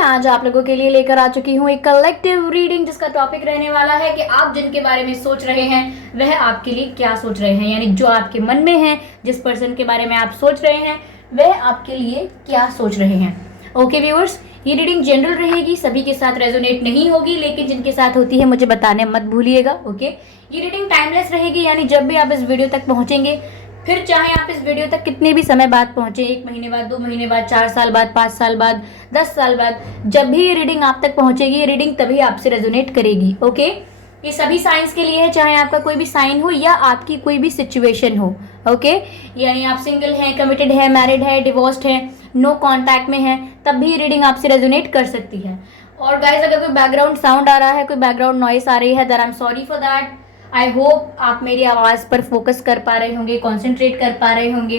मैं आज आप लोगों के लिए लेकर आ चुकी हूँ एक कलेक्टिव रीडिंग जिसका टॉपिक रहने वाला है कि आप जिनके बारे में सोच रहे हैं वह आपके लिए क्या सोच रहे हैं, यानी जो आपके मन में है, जिस पर्सन के बारे में आप सोच रहे हैं वह आपके लिए क्या सोच रहे हैं। ओके व्यूअर्स, ये रीडिंग जनरल रहेगी, सभी के साथ रेजोनेट नहीं होगी, लेकिन जिनके साथ होती है मुझे बताने मत भूलिएगा। ओके, ये रीडिंग टाइमलेस रहेगी, यानी जब भी आप इस वीडियो तक पहुंचेंगे, फिर चाहे आप इस वीडियो तक कितने भी समय बाद पहुंचे, 1 महीने बाद, 2 महीने बाद, 4 साल बाद, 5 साल बाद, 10 साल बाद, जब भी ये रीडिंग आप तक पहुंचेगी, ये रीडिंग तभी आपसे रेजोनेट करेगी। ओके, ये सभी साइंस के लिए है, चाहे आपका कोई भी साइन हो या आपकी कोई भी सिचुएशन हो। ओके, यानी आप सिंगल हैं, कमिटेड है, मैरिड है, डिवोर्स्ड है, नो कॉन्टैक्ट में है, तब भी ये रीडिंग आपसे रेजोनेट कर सकती है। और गाइज, अगर कोई बैकग्राउंड साउंड आ रहा है, कोई बैकग्राउंड नॉइस आ रही है, that I am sorry for that. I hope आप मेरी आवाज़ पर फोकस कर पा रहे होंगे, कॉन्सेंट्रेट कर पा रहे होंगे।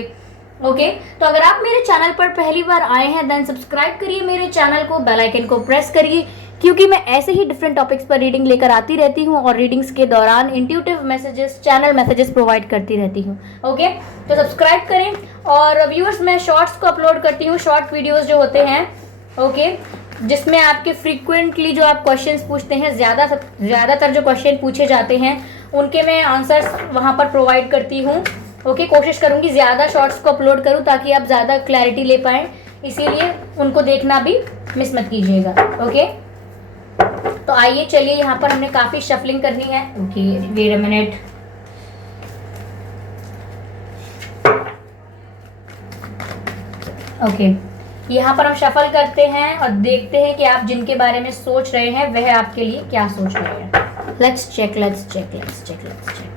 ओके, तो अगर आप मेरे चैनल पर पहली बार आए हैं देन सब्सक्राइब करिए मेरे चैनल को, बेल आइकन को प्रेस करिए, क्योंकि मैं ऐसे ही डिफरेंट टॉपिक्स पर रीडिंग लेकर आती रहती हूँ और रीडिंग्स के दौरान intuitive messages, channel messages provide करती रहती हूँ। ओके, तो सब्सक्राइब करें। और व्यूअर्स, मैं शॉर्ट्स को अपलोड करती हूँ, शॉर्ट वीडियोज़ जो होते हैं, ओके, जिसमें आपके फ्रीक्वेंटली जो आप क्वेश्चंस पूछते हैं, ज़्यादातर जो क्वेश्चन पूछे जाते हैं उनके मैं आंसर्स वहाँ पर प्रोवाइड करती हूँ। ओके, कोशिश करूँगी ज़्यादा शॉर्ट्स को अपलोड करूँ ताकि आप ज़्यादा क्लैरिटी ले पाएँ, इसीलिए उनको देखना भी मिस मत कीजिएगा। ओके, तो आइए चलिए, यहाँ पर हमने काफ़ी शफलिंग करनी है। Okay, wait a minute. Okay, यहाँ पर हम शफल करते हैं और देखते हैं कि आप जिनके बारे में सोच रहे हैं वह आपके लिए क्या सोच रहे हैं। Let's check, let's check, let's check, let's check.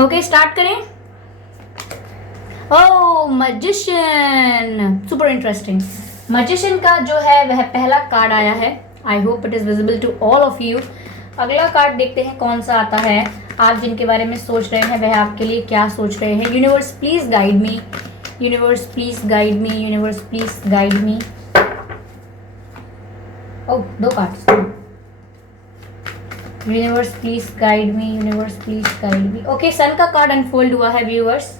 Okay, start करें। Oh, magician, super interesting. Magician का जो है वह पहला कार्ड आया है। I hope it is visible to all of you. अगला कार्ड देखते हैं कौन सा आता है। आप जिनके बारे में सोच रहे हैं वह आपके लिए क्या सोच रहे हैं। Universe please guide me, universe please guide me, universe please guide me. Oh, 2 cards. Universe please guide me, universe please guide me. Okay, sun का कार्ड अनफोल्ड हुआ है व्यूअर्स।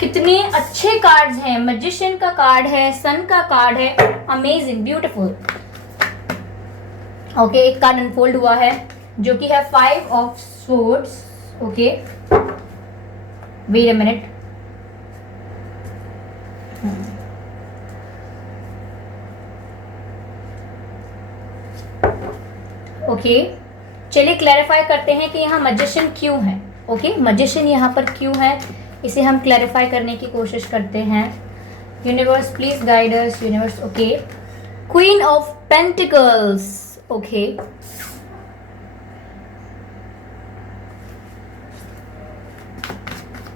कितने अच्छे कार्ड्स हैं। मैजिशियन का कार्ड है, सन का कार्ड है, अमेजिंग, ब्यूटीफुल। ओके, एक कार्ड अनफोल्ड हुआ है जो कि है 5 of swords. Okay, wait a minute. Okay, चलिए क्लैरिफाई करते हैं कि यहाँ मैजिशियन क्यों है। ओके, मैजिशियन यहाँ पर क्यों है, इसे हम क्लैरिफाई करने की कोशिश करते हैं। Universe please guide us, universe. Okay, queen of pentacles. Okay,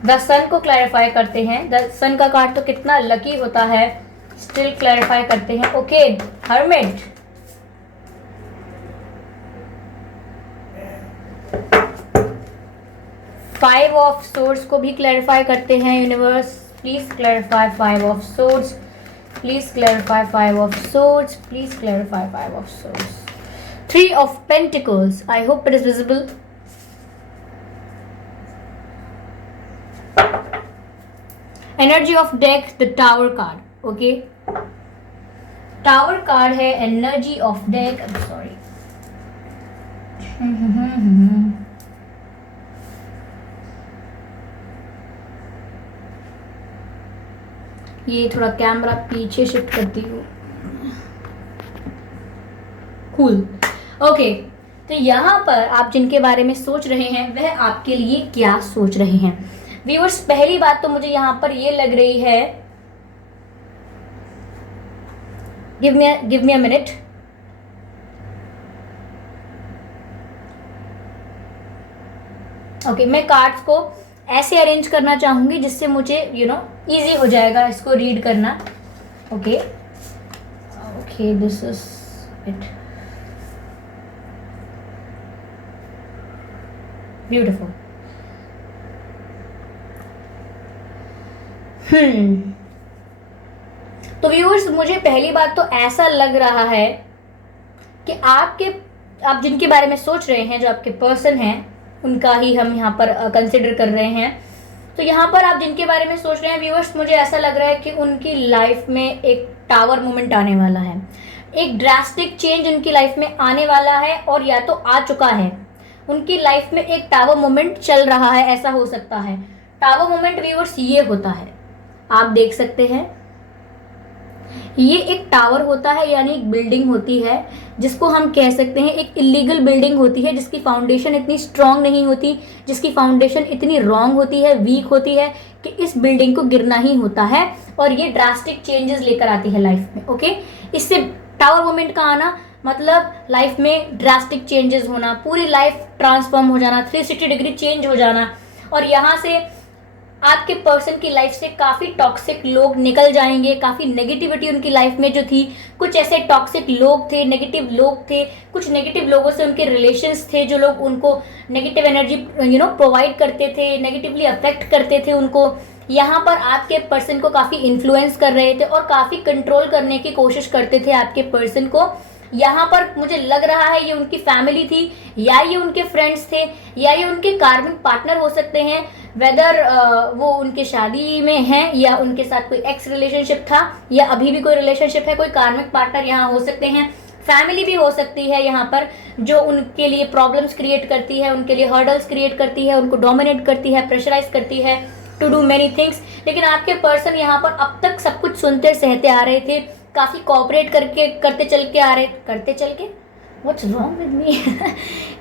the sun को क्लैरिफाई करते हैं। द सन का कार्ड तो कितना लकी होता है, स्टिल क्लैरिफाई करते हैं। Okay, hermit. Five of swords को भी क्लैरिफाई करते हैं। Universe please clarify 5 of swords, please clarify 5 of swords, please clarify 5 of swords. 3 of pentacles. I hope it is visible. Energy of deck, the tower card. Okay, tower card है, energy of deck. I am sorry. ये थोड़ा camera पीछे shift करती हूँ। Cool. Okay, तो यहाँ पर आप जिनके बारे में सोच रहे हैं वह आपके लिए क्या सोच रहे हैं। व्यूअर्स, पहली बात तो मुझे यहाँ पर ये लग रही है, गिव मी अ मिनट। ओके, मैं कार्ड्स को ऐसे अरेंज करना चाहूंगी जिससे मुझे इजी हो जाएगा इसको रीड करना। Okay, okay, this is it, beautiful. तो व्यूअर्स, मुझे पहली बात तो ऐसा लग रहा है कि आपके आप जिनके बारे में सोच रहे हैं, जो आपके पर्सन हैं, उनका ही हम यहाँ पर कंसिडर कर रहे हैं। तो यहाँ पर आप जिनके बारे में सोच रहे हैं व्यूअर्स, मुझे ऐसा लग रहा है कि उनकी लाइफ में एक टावर मोमेंट आने वाला है, एक ड्रास्टिक चेंज उनकी लाइफ में आने वाला है, और या तो आ चुका है। उनकी लाइफ में एक टावर मोमेंट चल रहा है, ऐसा हो सकता है। टावर मोमेंट व्यूअर्स ये होता है, आप देख सकते हैं, ये एक टावर होता है, यानी एक बिल्डिंग होती है जिसको हम कह सकते हैं एक इलीगल बिल्डिंग होती है, जिसकी फाउंडेशन इतनी स्ट्रांग नहीं होती, जिसकी फाउंडेशन इतनी रॉन्ग होती है, वीक होती है कि इस बिल्डिंग को गिरना ही होता है, और ये ड्रास्टिक चेंजेस लेकर आती है लाइफ में। ओके, इससे टावर मोमेंट का आना मतलब लाइफ में ड्रास्टिक चेंजेस होना, पूरी लाइफ ट्रांसफॉर्म हो जाना, 360 डिग्री चेंज हो जाना, और यहाँ से आपके पर्सन की लाइफ से काफ़ी टॉक्सिक लोग निकल जाएंगे, काफ़ी नेगेटिविटी उनकी लाइफ में जो थी, कुछ ऐसे टॉक्सिक लोग थे, नेगेटिव लोग थे, कुछ नेगेटिव लोगों से उनके रिलेशंस थे, जो लोग उनको नेगेटिव एनर्जी प्रोवाइड करते थे, नेगेटिवली अफेक्ट करते थे उनको। यहाँ पर आपके पर्सन को काफ़ी इन्फ्लुएंस कर रहे थे और काफ़ी कंट्रोल करने की कोशिश करते थे आपके पर्सन को। यहाँ पर मुझे लग रहा है ये उनकी फैमिली थी, या ये उनके फ्रेंड्स थे, या ये उनके कार्मिक पार्टनर हो सकते हैं, वेदर वो उनके शादी में हैं या उनके साथ कोई एक्स रिलेशनशिप था या अभी भी कोई रिलेशनशिप है, कोई कार्मिक पार्टनर यहाँ हो सकते हैं। फैमिली भी हो सकती है यहाँ पर, जो उनके लिए प्रॉब्लम्स क्रिएट करती है, उनके लिए हर्डल्स क्रिएट करती है, उनको डोमिनेट करती है, प्रेशराइज करती है टू डू मेनी थिंग्स। लेकिन आपके पर्सन यहाँ पर अब तक सब कुछ सुनते सहते आ रहे थे, काफ़ी कोऑपरेट करते चल के व्हाट्स रॉन्ग विद मी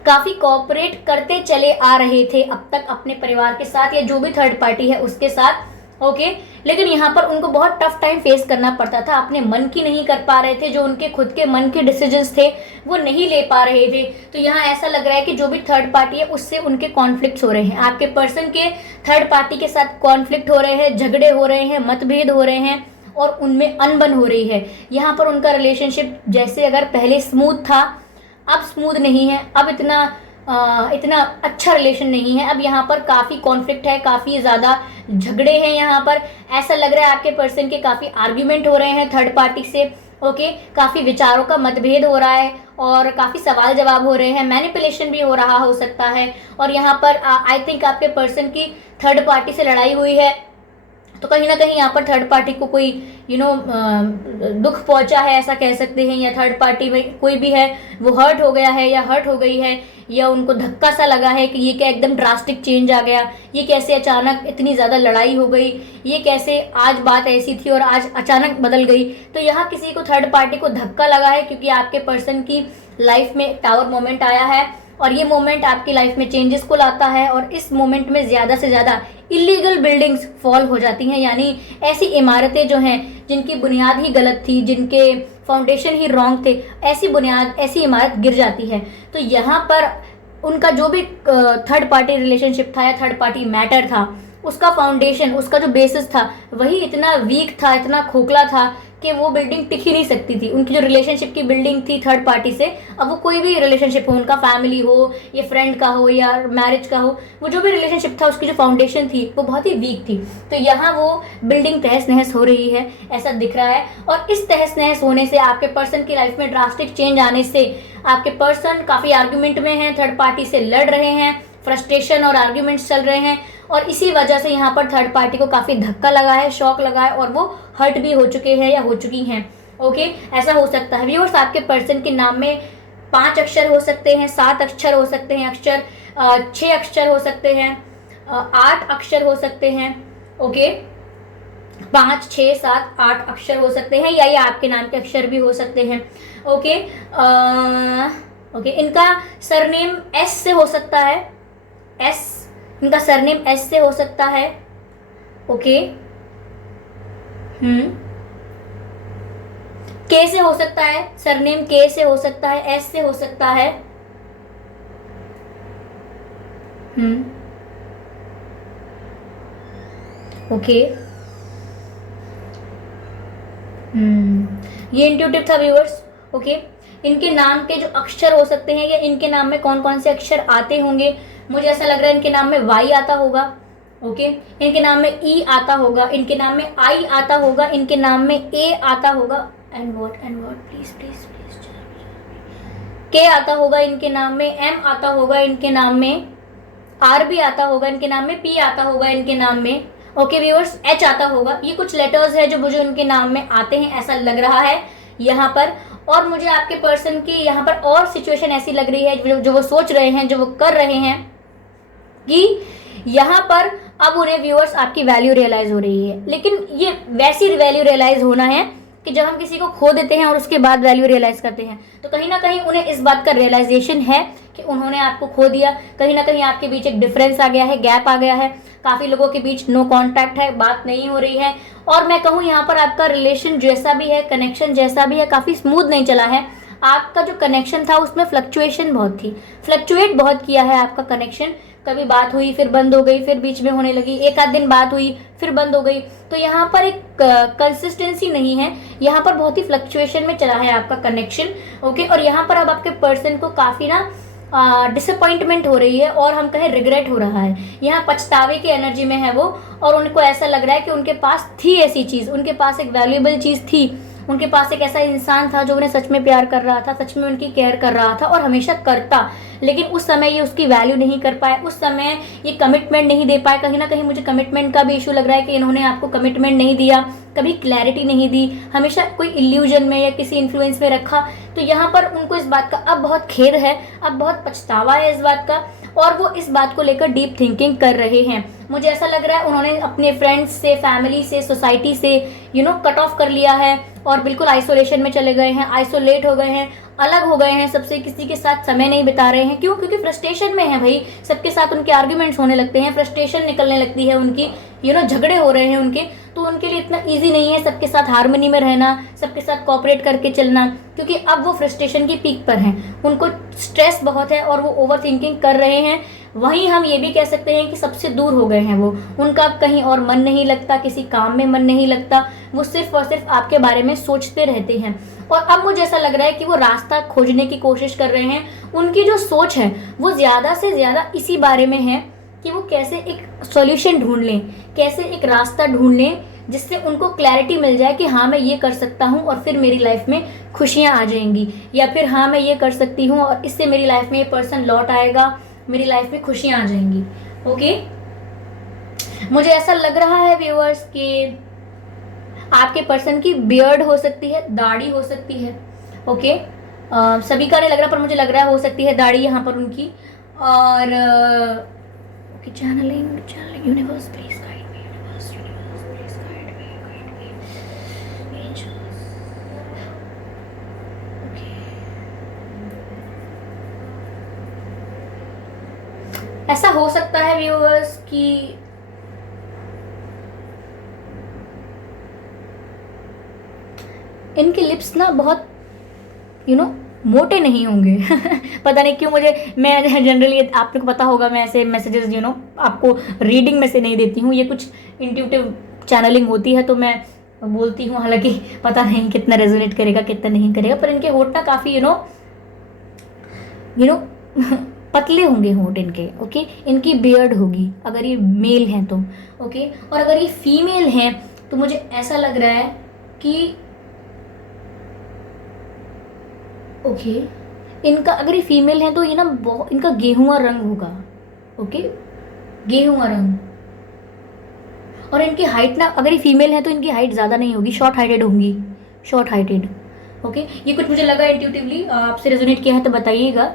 काफ़ी कोऑपरेट करते चले आ रहे थे अब तक अपने परिवार के साथ या जो भी थर्ड पार्टी है उसके साथ। ओके, लेकिन यहाँ पर उनको बहुत टफ टाइम फेस करना पड़ता था, अपने मन की नहीं कर पा रहे थे, जो उनके खुद के मन के डिसीजंस थे वो नहीं ले पा रहे थे। तो यहाँ ऐसा लग रहा है कि जो भी थर्ड पार्टी है उससे उनके कॉन्फ्लिक्ट्स हो रहे हैं, आपके पर्सन के थर्ड पार्टी के साथ कॉन्फ्लिक्ट हो रहे हैं, झगड़े हो रहे हैं, मतभेद हो रहे हैं और उनमें अनबन हो रही है। यहाँ पर उनका रिलेशनशिप जैसे अगर पहले स्मूथ था, अब स्मूथ नहीं है, अब इतना अच्छा रिलेशन नहीं है, अब यहाँ पर काफ़ी कॉन्फ्लिक्ट है, काफ़ी ज़्यादा झगड़े हैं। यहाँ पर ऐसा लग रहा है आपके पर्सन के काफ़ी आर्ग्यूमेंट हो रहे हैं थर्ड पार्टी से। ओके, काफ़ी विचारों का मतभेद हो रहा है और काफ़ी सवाल जवाब हो रहे हैं, मैनिपुलेशन भी हो रहा हो सकता है। और यहाँ पर आई थिंक आपके पर्सन की थर्ड पार्टी से लड़ाई हुई है, तो कहीं ना कहीं यहाँ पर थर्ड पार्टी को कोई दुख पहुंचा है ऐसा कह सकते हैं, या थर्ड पार्टी में कोई भी है वो हर्ट हो गया है या हर्ट हो गई है, या उनको धक्का सा लगा है कि ये क्या एकदम ड्रास्टिक चेंज आ गया, ये कैसे अचानक इतनी ज़्यादा लड़ाई हो गई, ये कैसे आज बात ऐसी थी और आज अचानक बदल गई। तो यहाँ किसी को थर्ड पार्टी को धक्का लगा है, क्योंकि आपके पर्सन की लाइफ में टावर मोमेंट आया है और ये मोमेंट आपकी लाइफ में चेंजेस को लाता है। और इस मोमेंट में ज़्यादा से ज़्यादा इलीगल बिल्डिंग्स फॉल हो जाती हैं, यानी ऐसी इमारतें जो हैं जिनकी बुनियाद ही गलत थी, जिनके फाउंडेशन ही रॉन्ग थे, ऐसी इमारत गिर जाती है। तो यहाँ पर उनका जो भी थर्ड पार्टी रिलेशनशिप था या थर्ड पार्टी मैटर था, उसका फाउंडेशन, उसका जो बेसिस था वही इतना वीक था, इतना खोखला था कि वो बिल्डिंग टिक ही नहीं सकती थी। उनकी जो रिलेशनशिप की बिल्डिंग थी थर्ड पार्टी से, अब वो कोई भी रिलेशनशिप हो, उनका फैमिली हो या फ्रेंड का हो या मैरिज का हो, वो जो भी रिलेशनशिप था उसकी जो फाउंडेशन थी वो बहुत ही वीक थी। तो यहाँ वो बिल्डिंग तहस नहस हो रही है ऐसा दिख रहा है। और इस तहस नहस होने से, आपके पर्सन की लाइफ में ड्रास्टिक चेंज आने से, आपके पर्सन काफ़ी आर्ग्यूमेंट में हैं, थर्ड पार्टी से लड़ रहे हैं, फ्रस्ट्रेशन और आर्ग्यूमेंट्स चल रहे हैं, और इसी वजह से यहाँ पर थर्ड पार्टी को काफ़ी धक्का लगा है, शॉक लगा है, और वो हर्ट भी हो चुके हैं या हो चुकी हैं। ओके, ऐसा हो सकता है व्यूअर्स। आपके पर्सन के नाम में 5 अक्षर हो सकते हैं, 7 अक्षर हो सकते हैं, 6 अक्षर हो सकते हैं, 8 अक्षर हो सकते हैं। ओके, 5, 6, 7, 8 अक्षर हो सकते हैं, या ये आपके नाम के अक्षर भी हो सकते हैं। ओके, इनका सरनेम एस से हो सकता है, इनका सरनेम एस से हो सकता है। ओके, के से हो सकता है, सरनेम के से हो सकता है, एस से हो सकता है। ओके, ये इंट्यूटिव था व्यूअर्स। ओके, इनके नाम के जो अक्षर हो सकते हैं या इनके नाम में कौन कौन से अक्षर आते होंगे, मुझे ऐसा लग रहा है इनके नाम में वाई आता होगा। ओके, इनके नाम में ई आता होगा, इनके नाम में आई आता होगा, इनके नाम में ए आता होगा, एंड व्हाट प्लीज के आता होगा इनके नाम में, एम आता होगा इनके नाम में, आर भी आता होगा इनके नाम में, पी आता होगा इनके नाम में, ओके व्यूअर्स, एच आता होगा। ये कुछ लेटर्स है जो मुझे उनके नाम में आते हैं ऐसा लग रहा है यहाँ पर। और मुझे आपके पर्सन की यहाँ पर और सिचुएशन ऐसी लग रही है जो वो सोच रहे हैं, जो वो कर रहे हैं, कि यहाँ पर अब उन्हें व्यूअर्स आपकी वैल्यू रियलाइज हो रही है। लेकिन ये वैसी वैल्यू रियलाइज होना है कि जब हम किसी को खो देते हैं और उसके बाद वैल्यू रियलाइज करते हैं, तो कहीं ना कहीं उन्हें इस बात का रियलाइजेशन है कि उन्होंने आपको खो दिया। कहीं ना कहीं आपके बीच एक डिफरेंस आ गया है, गैप आ गया है, काफी लोगों के बीच नो कांटेक्ट है, बात नहीं हो रही है। और मैं कहूँ यहाँ पर आपका रिलेशन जैसा भी है, कनेक्शन जैसा भी है, काफी स्मूथ नहीं चला है। आपका जो कनेक्शन था उसमें फ्लक्चुएशन बहुत थी, फ्लक्चुएट बहुत किया है आपका कनेक्शन। कभी बात हुई फिर बंद हो गई, फिर बीच में होने लगी, एक आध दिन बात हुई फिर बंद हो गई। तो यहाँ पर एक कंसिस्टेंसी नहीं है, यहाँ पर बहुत ही फ्लक्चुएशन में चला है आपका कनेक्शन, ओके। और यहाँ पर अब आपके पर्सन को काफी ना डिसअपॉइंटमेंट हो रही है, और हम कहें रिग्रेट हो रहा है। यहाँ पछतावे की एनर्जी में है वो, और उनको ऐसा लग रहा है कि उनके पास थी ऐसी चीज, उनके पास एक वैल्यूएबल चीज थी, उनके पास एक ऐसा इंसान था जो उन्हें सच में प्यार कर रहा था, सच में उनकी केयर कर रहा था और हमेशा करता। लेकिन उस समय ये उसकी वैल्यू नहीं कर पाए, उस समय ये कमिटमेंट नहीं दे पाए। कहीं ना कहीं मुझे कमिटमेंट का भी इशू लग रहा है कि इन्होंने आपको कमिटमेंट नहीं दिया, कभी क्लैरिटी नहीं दी, हमेशा कोई इल्यूजन में या किसी इन्फ्लुएंस में रखा। तो यहाँ पर उनको इस बात का अब बहुत खेद है, अब बहुत पछतावा है इस बात का, और वो इस बात को लेकर डीप थिंकिंग कर रहे हैं। मुझे ऐसा लग रहा है उन्होंने अपने फ्रेंड्स से, फैमिली से, सोसाइटी से कट ऑफ कर लिया है और बिल्कुल आइसोलेशन में चले गए हैं, आइसोलेट हो गए हैं, अलग हो गए हैं सबसे, किसी के साथ समय नहीं बिता रहे हैं। क्यों? क्योंकि फ्रस्ट्रेशन में है भाई, सबके साथ उनके आर्ग्यूमेंट्स होने लगते हैं, फ्रस्ट्रेशन निकलने लगती है उनकी, झगड़े हो रहे हैं उनके। तो उनके लिए इतना इजी नहीं है सबके साथ हार्मनी में रहना, सबके साथ कोऑपरेट करके चलना, क्योंकि अब वो फ्रस्ट्रेशन की पीक पर हैं, उनको स्ट्रेस बहुत है और वो ओवर थिंकिंग कर रहे हैं। वहीं हम ये भी कह सकते हैं कि सबसे दूर हो गए हैं वो, उनका कहीं और मन नहीं लगता, किसी काम में मन नहीं लगता, वो सिर्फ और सिर्फ आपके बारे में सोचते रहते हैं। और अब मुझे ऐसा लग रहा है कि वो रास्ता खोजने की कोशिश कर रहे हैं। उनकी जो सोच है वो ज़्यादा से ज़्यादा इसी बारे में है कि वो कैसे एक सॉल्यूशन ढूंढ लें, कैसे एक रास्ता ढूंढ लें जिससे उनको क्लैरिटी मिल जाए कि हाँ मैं ये कर सकता हूँ और फिर मेरी लाइफ में खुशियाँ आ जाएंगी, या फिर हाँ मैं ये कर सकती हूँ और इससे मेरी लाइफ में ये पर्सन लौट आएगा, मेरी लाइफ में खुशियाँ आ जाएंगी। ओके, मुझे ऐसा लग रहा है व्यूअर्स कि आपके पर्सन की बियर्ड हो सकती है, दाढ़ी हो सकती है। ओके, सभी का नहीं लग रहा पर मुझे लग रहा है हो सकती है दाढ़ी यहाँ पर उनकी। और channelling universe please guide me, universe please guide me angels. ऐसा हो सकता है व्यूअर्स कि इनके लिप्स ना बहुत मोटे नहीं होंगे पता नहीं क्यों मैं जनरली आपको पता होगा मैं ऐसे मैसेजेस आपको रीडिंग में से नहीं देती हूँ, ये कुछ इंट्यूटिव चैनलिंग होती है तो मैं बोलती हूँ, हालांकि पता नहीं कितना रेजोनेट करेगा कितना नहीं करेगा। पर इनके होठ ना काफ़ी पतले होंगे होठ इनके। ओके, इनकी बियर्ड होगी अगर ये मेल हैं तो। ओके, और अगर ये फीमेल हैं तो मुझे ऐसा लग रहा है कि ओके इनका अगर ये फीमेल है तो ये ना बहुत इनका गेहुआ रंग होगा। ओके, गेहुआ रंग। और इनकी हाइट ना अगर ये फीमेल है तो इनकी हाइट ज़्यादा नहीं होगी, शॉर्ट हाइटेड होंगी, शॉर्ट हाइटेड। ओके, ये कुछ मुझे लगा इंट्यूटिवली, आपसे रेजोनेट किया है तो बताइएगा।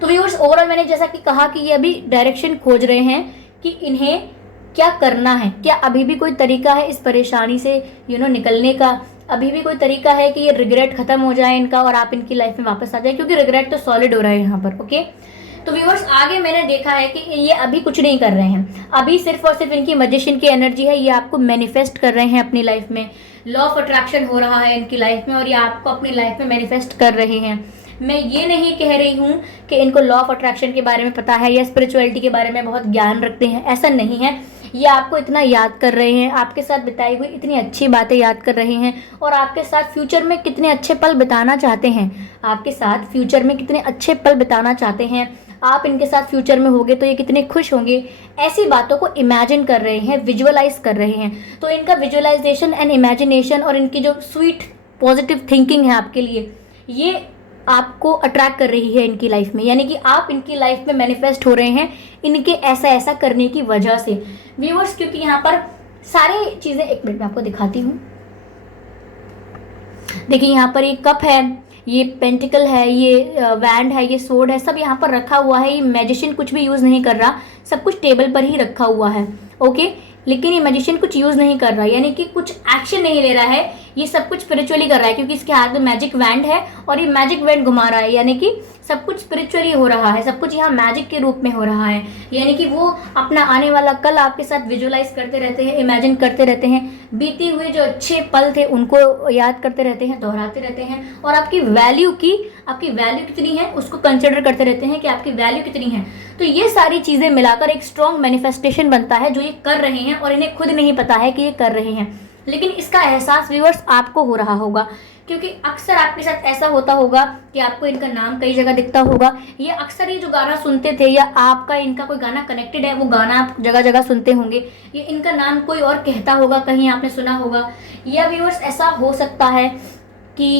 तो व्यूअर्स ओवरऑल मैंने जैसा कि कहा कि ये अभी डायरेक्शन खोज रहे हैं कि इन्हें क्या करना है, क्या अभी भी कोई तरीका है इस परेशानी से निकलने का, अभी भी कोई तरीका है कि ये रिग्रेट खत्म हो जाए इनका और आप इनकी लाइफ में वापस आ जाए, क्योंकि रिग्रेट तो सॉलिड हो रहा है यहाँ पर। ओके, तो व्यूअर्स आगे मैंने देखा है कि ये अभी कुछ नहीं कर रहे हैं, अभी सिर्फ और सिर्फ इनकी मैजिशियन की एनर्जी है, ये आपको मैनिफेस्ट कर रहे हैं अपनी लाइफ में, लॉ ऑफ अट्रैक्शन हो रहा है इनकी लाइफ में और ये आपको अपनी लाइफ में मैनिफेस्ट कर रहे हैं। मैं ये नहीं कह रही हूँ कि इनको लॉ ऑफ अट्रैक्शन के बारे में पता है या स्पिरिचुअलिटी के बारे में बहुत ज्ञान रखते हैं, ऐसा नहीं है। ये आपको इतना याद कर रहे हैं, आपके साथ बिताई हुई इतनी अच्छी बातें याद कर रहे हैं और आपके साथ फ्यूचर में कितने अच्छे पल बिताना चाहते हैं, आपके साथ फ्यूचर में कितने अच्छे पल बिताना चाहते हैं, आप इनके साथ फ्यूचर में होंगे तो ये कितने खुश होंगे, ऐसी बातों को इमेजिन कर रहे हैं, विजुअलाइज कर रहे हैं। तो इनका विजुअलाइजेशन एंड इमेजिनेशन और इनकी जो स्वीट पॉजिटिव थिंकिंग है आपके लिए, ये आपको अट्रैक्ट कर रही है इनकी लाइफ में, यानी कि आप इनकी लाइफ में मैनिफेस्ट हो रहे हैं इनके ऐसा ऐसा करने की वजह से व्यूअर्स। क्योंकि यहाँ पर सारी चीज़ें, एक मिनट में आपको दिखाती हूँ। देखिए यहाँ पर ये कप है, ये पेंटिकल है, ये वैंड है, ये सोर्ड है, सब यहाँ पर रखा हुआ है। ये मैजिशियन कुछ भी यूज़ नहीं कर रहा, सब कुछ टेबल पर ही रखा हुआ है, ओके। लेकिन ये मैजिशियन कुछ यूज़ नहीं कर रहा, यानी कि कुछ एक्शन नहीं ले रहा है, ये सब कुछ स्पिरिचुअली कर रहा है, क्योंकि इसके हाथ में मैजिक वैंड है और ये मैजिक वैंड घुमा रहा है, यानी कि सब कुछ स्पिरिचुअली हो रहा है, सब कुछ यहाँ मैजिक के रूप में हो रहा है। यानी कि वो अपना आने वाला कल आपके साथ विजुअलाइज करते रहते हैं, इमेजिन करते रहते हैं, बीते हुए जो अच्छे पल थे उनको याद करते रहते हैं, दोहराते रहते हैं, और आपकी वैल्यू कितनी है उसको कंसिडर करते रहते हैं कि आपकी वैल्यू कितनी है। तो ये सारी चीज़ें मिलाकर एक स्ट्रॉन्ग मैनिफेस्टेशन बनता है जो ये कर रहे हैं, और इन्हें खुद नहीं पता है कि ये कर रहे हैं, लेकिन इसका एहसास व्यूअर्स आपको हो रहा होगा। क्योंकि अक्सर आपके साथ ऐसा होता होगा कि आपको इनका नाम कई जगह दिखता होगा, या अक्सर ये जो गाना सुनते थे या आपका इनका कोई गाना कनेक्टेड है, वो गाना आप जगह जगह सुनते होंगे, ये इनका नाम कोई और कहता होगा, कहीं आपने सुना होगा। या व्यूअर्स ऐसा हो सकता है कि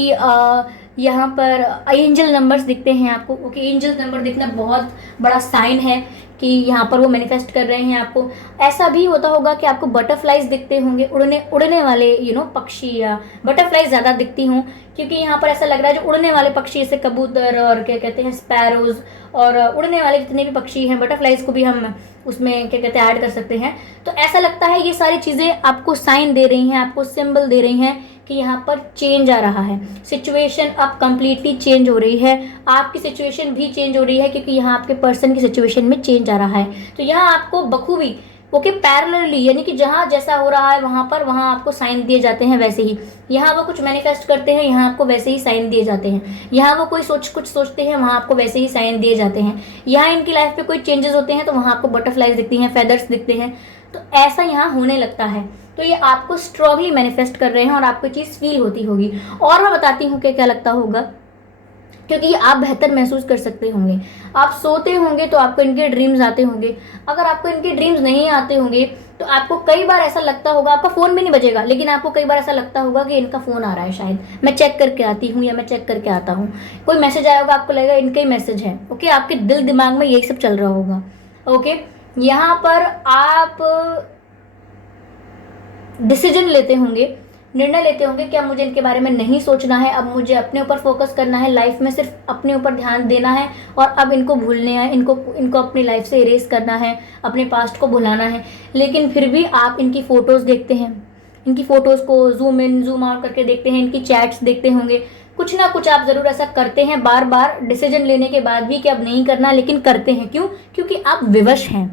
यहाँ पर एंजल नंबर्स दिखते हैं आपको, ओके। एंजल नंबर दिखना बहुत बड़ा साइन है कि यहाँ पर वो मैनिफेस्ट कर रहे हैं आपको। ऐसा भी होता होगा कि आपको बटरफ्लाइज दिखते होंगे, उड़ने वाले पक्षी, या बटरफ्लाइज ज़्यादा दिखती हों, क्योंकि यहाँ पर ऐसा लग रहा है जो उड़ने वाले पक्षी जैसे कबूतर और क्या कहते हैं स्पैरोज, और उड़ने वाले जितने भी पक्षी हैं, बटरफ्लाइज को भी हम उसमें क्या कहते हैं ऐड कर सकते हैं। तो ऐसा लगता है ये सारी चीज़ें आपको साइन दे रही हैं, आपको सिंबल दे रही हैं कि यहाँ पर चेंज आ रहा है, सिचुएशन अब कंप्लीटली चेंज हो रही है, आपकी सिचुएशन भी चेंज हो रही है, क्योंकि यहाँ आपके पर्सन की सिचुएशन में चेंज आ रहा है। तो यहाँ आपको बखूबी, ओके, पैरेलली, यानी कि जहाँ जैसा हो रहा है वहाँ आपको साइन दिए जाते हैं वैसे ही। यहाँ वो कुछ मैनिफेस्ट करते हैं, यहाँ आपको वैसे ही साइन दिए जाते हैं। यहाँ वो कुछ सोचते हैं, वहाँ आपको वैसे ही साइन दिए जाते हैं। यहाँ इनकी लाइफ पे कोई चेंजेस होते हैं तो वहाँ आपको बटरफ्लाइज दिखती हैं, फेदर्स दिखते हैं। तो ऐसा यहाँ होने लगता है। तो ये आपको स्ट्रांगली मैनिफेस्ट कर रहे हैं और आपको चीज़ फील होती होगी। और मैं बताती हूँ कि क्या लगता होगा, क्योंकि ये आप बेहतर महसूस कर सकते होंगे। आप सोते होंगे तो आपको इनके ड्रीम्स आते होंगे। अगर आपको इनके ड्रीम्स नहीं आते होंगे तो आपको कई बार ऐसा लगता होगा, आपका फ़ोन भी नहीं बजेगा, लेकिन आपको कई बार ऐसा लगता होगा कि इनका फ़ोन आ रहा है, शायद मैं चेक करके आती हूँ या मैं चेक करके आता हूँ। कोई मैसेज आया होगा, आपको लगेगा इनका ही मैसेज है, ओके। आपके दिल दिमाग में यही सब चल रहा होगा, ओके। यहाँ पर आप डिसीजन लेते होंगे, निर्णय लेते होंगे कि अब मुझे इनके बारे में नहीं सोचना है, अब मुझे अपने ऊपर फोकस करना है, लाइफ में सिर्फ अपने ऊपर ध्यान देना है, और अब इनको भूलने है, इनको अपनी लाइफ से इरेज करना है, अपने पास्ट को भुलाना है। लेकिन फिर भी आप इनकी फ़ोटोज़ देखते हैं, इनकी फ़ोटोज़ को जूम इन जूम आउट करके देखते हैं, इनकी चैट्स देखते होंगे, कुछ ना कुछ आप ज़रूर ऐसा करते हैं बार बार डिसीजन लेने के बाद भी कि अब नहीं करना, लेकिन करते हैं। क्यों? क्योंकि आप विवश हैं,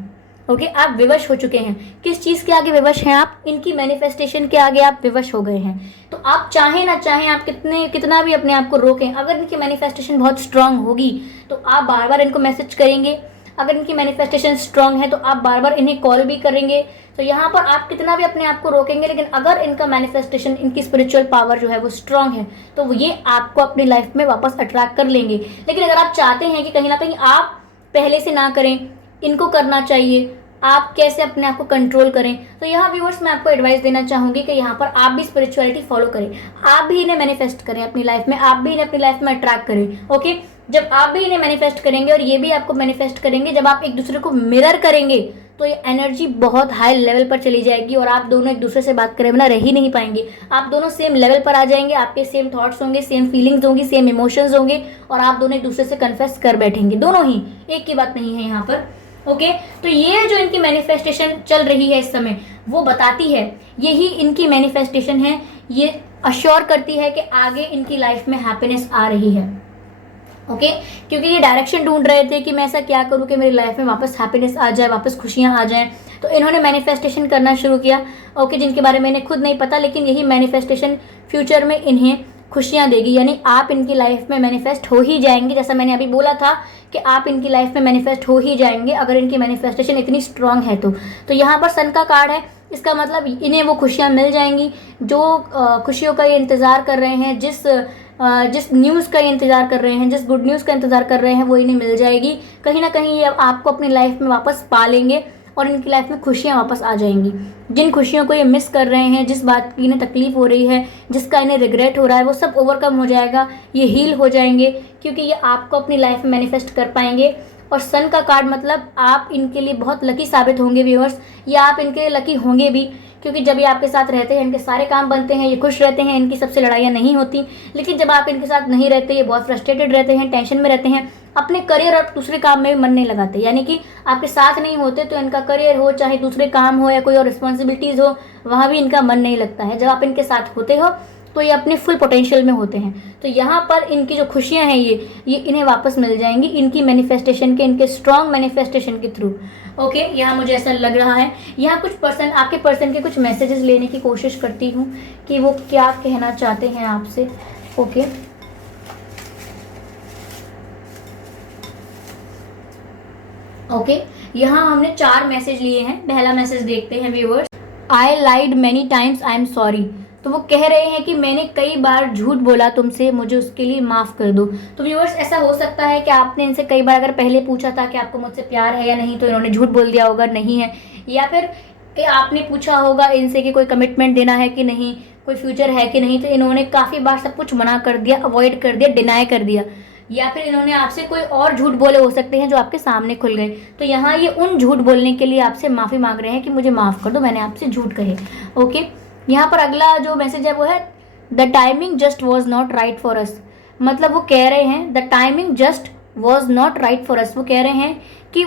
ओके। आप विवश हो चुके हैं। किस चीज़ के आगे विवश हैं आप? इनकी मैनिफेस्टेशन के आगे आप विवश हो गए हैं। तो आप चाहें ना चाहें, आप कितना भी अपने आप को रोकें, अगर इनकी मैनिफेस्टेशन बहुत स्ट्रांग होगी तो आप बार बार इनको मैसेज करेंगे। अगर इनकी मैनिफेस्टेशन स्ट्रांग है तो आप बार बार इन्हें कॉल भी करेंगे। तो यहाँ पर आप कितना भी अपने आप को रोकेंगे, लेकिन अगर इनका मैनिफेस्टेशन, इनकी स्पिरिचुअल पावर जो है वो स्ट्रांग है, तो ये आपको अपनी लाइफ में वापस अट्रैक्ट कर लेंगे। लेकिन अगर आप चाहते हैं कि कहीं ना कहीं आप पहले से ना करें, इनको करना चाहिए, आप कैसे अपने आप को कंट्रोल करें, तो यहाँ व्यूअर्स मैं आपको एडवाइस देना चाहूँगी कि यहाँ पर आप भी स्पिरिचुअलिटी फॉलो करें, आप भी इन्हें मैनिफेस्ट करें अपनी लाइफ में, आप भी इन्हें अपनी लाइफ में अट्रैक्ट करें, ओके। जब आप भी इन्हें मैनिफेस्ट करेंगे और ये भी आपको मैनिफेस्ट करेंगे, जब आप एक दूसरे को मिरर करेंगे तो ये एनर्जी बहुत हाई लेवल पर चली जाएगी और आप दोनों एक दूसरे से बात करे बिना रह ही नहीं पाएंगे। आप दोनों सेम लेवल पर आ जाएंगे, आपके सेम थॉट्स होंगे, सेम फीलिंग्स होंगी, सेम इमोशंस होंगे, और आप दोनों एक दूसरे से कन्फेस कर बैठेंगे, दोनों ही, एक की बात नहीं है यहाँ पर, ओके। तो ये जो इनकी मैनिफेस्टेशन चल रही है इस समय, वो बताती है, यही इनकी मैनिफेस्टेशन है, ये अश्योर करती है कि आगे इनकी लाइफ में हैप्पीनेस आ रही है, ओके। क्योंकि ये डायरेक्शन ढूंढ रहे थे कि मैं ऐसा क्या करूं कि मेरी लाइफ में वापस हैप्पीनेस आ जाए, वापस खुशियां आ जाएं। तो इन्होंने मैनिफेस्टेशन करना शुरू किया, ओके, जिनके बारे में इन्हें खुद नहीं पता, लेकिन यही मैनिफेस्टेशन फ्यूचर में इन्हें खुशियाँ देगी। यानी आप इनकी लाइफ में मैनिफेस्ट हो ही जाएंगे, जैसा मैंने अभी बोला था कि आप इनकी लाइफ में मैनिफेस्ट हो ही जाएंगे अगर इनकी मैनिफेस्टेशन इतनी स्ट्रांग है तो यहाँ पर सन का कार्ड है, इसका मतलब इन्हें वो खुशियाँ मिल जाएंगी जो खुशियों का ये इंतज़ार कर रहे हैं, जिस न्यूज़ का ये इंतज़ार कर रहे हैं, जिस गुड न्यूज़ का इंतज़ार कर रहे हैं, वो इन्हें मिल जाएगी। कहीं ना कहीं ये आपको अपनी लाइफ में वापस पा लेंगे और इनकी लाइफ में खुशियाँ वापस आ जाएंगी। जिन खुशियों को ये मिस कर रहे हैं, जिस बात की इन्हें तकलीफ हो रही है, जिसका इन्हें रिग्रेट हो रहा है, वो सब ओवरकम हो जाएगा, ये हील हो जाएंगे, क्योंकि ये आपको अपनी लाइफ में मैनिफेस्ट कर पाएंगे। और सन का कार्ड मतलब आप इनके लिए बहुत लकी साबित होंगे व्यूअर्स, या आप इनके लिए लकी होंगे भी, क्योंकि जब ये आपके साथ रहते हैं इनके सारे काम बनते हैं, ये खुश रहते हैं, इनकी सबसे लड़ाइयाँ नहीं होती। लेकिन जब आप इनके साथ नहीं रहते, ये बहुत फ्रस्ट्रेटेड रहते हैं, टेंशन में रहते हैं, अपने करियर और दूसरे काम में भी मन नहीं लगाते। यानी कि आपके साथ नहीं होते तो इनका करियर हो, चाहे दूसरे काम हो या कोई और रिस्पॉन्सिबिलिटीज़ हो, वहाँ भी इनका मन नहीं लगता है। जब आप इनके साथ होते हो तो ये अपने फुल पोटेंशियल में होते हैं। तो यहाँ पर इनकी जो खुशियाँ हैं ये इन्हें वापस मिल जाएंगी, इनकी मैनिफेस्टेशन के, इनके स्ट्रॉन्ग मैनिफेस्टेशन के थ्रू। ओके, यहाँ मुझे ऐसा लग रहा है। यहाँ कुछ पर्सन, आपके पर्सन के कुछ मैसेजेस लेने की कोशिश करती हूँ कि वो क्या कहना चाहते हैं आपसे। ओके, यहाँ हमने 4 मैसेज लिए हैं। पहला मैसेज देखते हैं viewers. I lied many times, I am sorry. तो वो कह रहे हैं कि मैंने कई बार झूठ बोला तुमसे, मुझे उसके लिए माफ़ कर दो। तो व्यूअर्स, ऐसा हो सकता है कि आपने इनसे कई बार अगर पहले पूछा था कि आपको मुझसे प्यार है या नहीं, तो इन्होंने झूठ बोल दिया होगा नहीं है, या फिर आपने पूछा होगा इनसे कि कोई कमिटमेंट देना है कि नहीं, कोई फ्यूचर है कि नहीं, तो इन्होंने काफ़ी बार सब कुछ मना कर दिया, अवॉइड कर दिया, डिनाई कर दिया, या फिर इन्होंने आपसे कोई और झूठ बोले हो सकते हैं जो आपके सामने खुल गए। तो यहाँ ये उन झूठ बोलने के लिए आपसे माफ़ी मांग रहे हैं कि मुझे माफ़ कर दो, मैंने आपसे झूठ कहे। ओके, यहाँ पर अगला जो मैसेज है वो है the timing just was not right for us. मतलब वो कह रहे हैं the timing just was not right for us. वो कह रहे हैं कि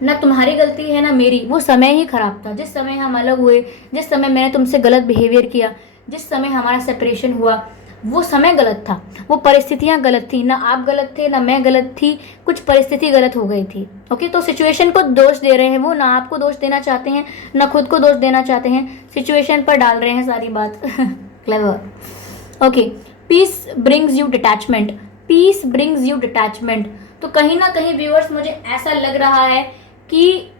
ना तुम्हारी गलती है ना मेरी, वो समय ही ख़राब था। जिस समय हम अलग हुए, जिस समय मैंने तुमसे गलत बिहेवियर किया, जिस समय हमारा सेपरेशन हुआ, वो समय गलत था, वो परिस्थितियाँ गलत थी। ना आप गलत थे, ना मैं गलत थी, कुछ परिस्थिति गलत हो गई थी। ओके, तो सिचुएशन को दोष दे रहे हैं वो, ना आपको दोष देना चाहते हैं, ना खुद को दोष देना चाहते हैं, सिचुएशन पर डाल रहे हैं सारी बात। Clever. Okay, peace brings you detachment, peace brings you detachment. तो कहीं ना कहीं व्यूअर्स मुझे ऐसा लग रहा है कि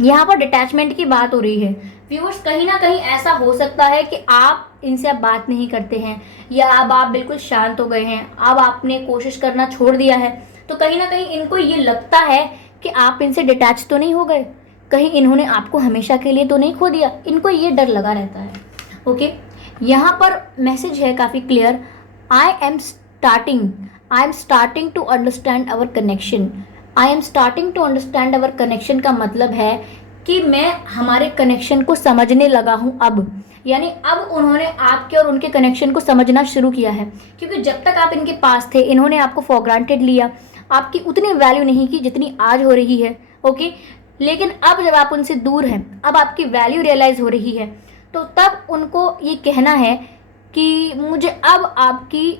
यहाँ पर डिटैचमेंट की बात हो रही है। व्यूअर्स, कहीं ना कहीं ऐसा हो सकता है कि आप इनसे अब बात नहीं करते हैं, या अब आप बिल्कुल शांत हो गए हैं, अब आपने कोशिश करना छोड़ दिया है। तो कहीं ना कहीं इनको ये लगता है कि आप इनसे डिटैच तो नहीं हो गए, कहीं इन्होंने आपको हमेशा के लिए तो नहीं खो दिया, इनको ये डर लगा रहता है। ओके, यहाँ पर मैसेज है काफ़ी clear. I am starting to understand our connection. I am starting to understand our connection का मतलब है कि मैं हमारे कनेक्शन को समझने लगा हूँ अब। यानी अब उन्होंने आपके और उनके कनेक्शन को समझना शुरू किया है, क्योंकि जब तक आप इनके पास थे इन्होंने आपको फॉर ग्रांटेड लिया, आपकी उतनी वैल्यू नहीं की जितनी आज हो रही है। ओके, लेकिन अब जब आप उनसे दूर हैं, अब आपकी वैल्यू रियलाइज़ हो रही है, तो तब उनको ये कहना है कि मुझे अब आपकी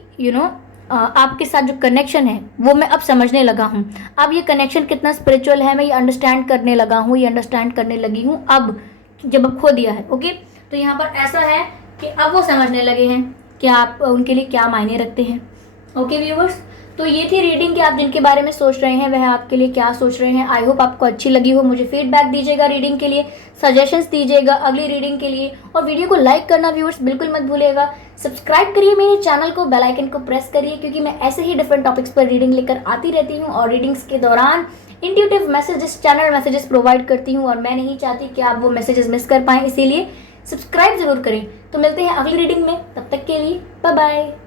आपके साथ जो कनेक्शन है वो मैं अब समझने लगा हूँ। अब ये कनेक्शन कितना स्पिरिचुअल है मैं ये अंडरस्टैंड करने लगा हूँ, ये अंडरस्टैंड करने लगी हूँ अब, जब अब खो दिया है। ओके, तो यहाँ पर ऐसा है कि अब वो समझने लगे हैं कि आप उनके लिए क्या मायने रखते हैं। ओके व्यूवर्स, तो ये थी रीडिंग कि आप जिनके बारे में सोच रहे हैं वह आपके लिए क्या सोच रहे हैं। आई होप आपको अच्छी लगी हो। मुझे फीडबैक दीजिएगा रीडिंग के लिए, सजेशंस दीजिएगा अगली रीडिंग के लिए, और वीडियो को लाइक करना व्यूअर्स बिल्कुल मत भूलिएगा। सब्सक्राइब करिए मेरे चैनल को, बेल आइकन को प्रेस करिए, क्योंकि मैं ऐसे ही डिफरेंट टॉपिक्स पर रीडिंग लेकर आती रहती हूँ, और रीडिंग्स के दौरान intuitive messages, channel messages provide करती हूँ, और मैं नहीं चाहती कि आप वो मैसेजेस मिस कर पाएँ, इसीलिए सब्सक्राइब जरूर करें। तो मिलते हैं अगली रीडिंग में, तब तक के लिए बाय बाय।